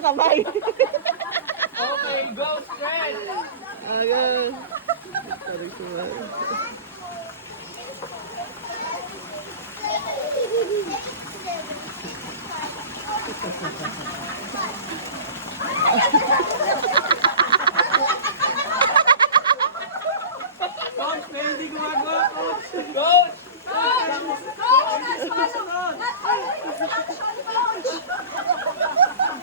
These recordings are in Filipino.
ang kamay. Okay, go stretch! Ayan. Sorry, sorry. Coach, may hindi gumagawa, coach! Coach!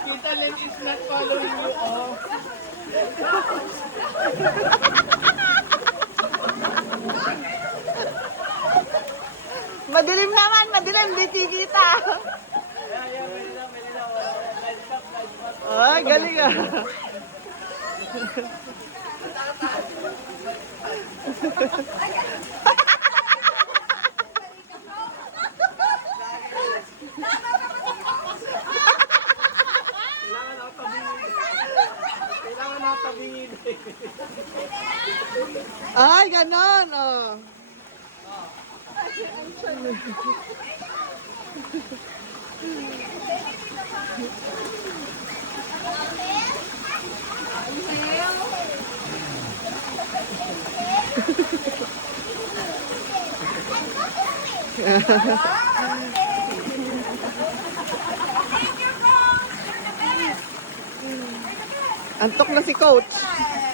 Kita Lim is not following you, oh. Madilim naman, madilim. Di kita. Ay, galing ah. Kailangan ako tabingin. Ay, ganon. Oh. Antok na si coach.